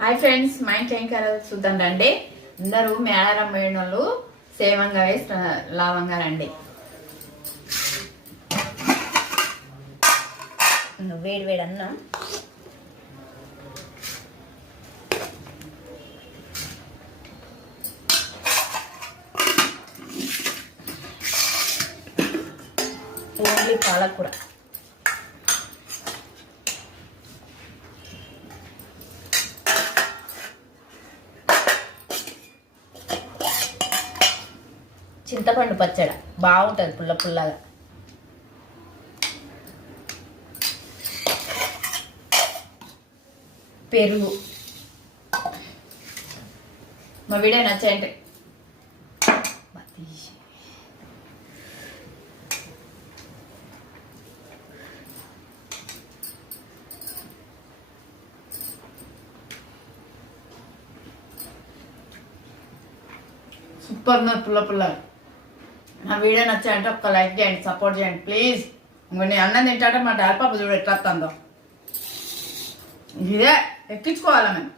Hi friends, మా ఇంట్లో ఏం కలర్ చూద్దాం రండి. అందరూ మేడారం పోయినోళ్ళు సేమంగా వేసి లావంగా రండి. వేడి వేడి అన్నం ఓన్లీ పాలకూర. చింతపండు పచ్చడి బాగుంటుంది పుల్ల పుల్లగా. పెరుగు. మా వీడియో నచ్చాయంటే సూపర్ ఉన్నది పుల్ల పుల్లగా. నా వీడియో నచ్చాయంటే ఒక్క లైక్ చేయండి, సపోర్ట్ చేయండి ప్లీజ్. నేను అన్నం తింటాంటే మా డాడీ పాప చూడు ఎట్లా వస్తుందో. ఇదే ఎక్కించుకోవాలి మేము.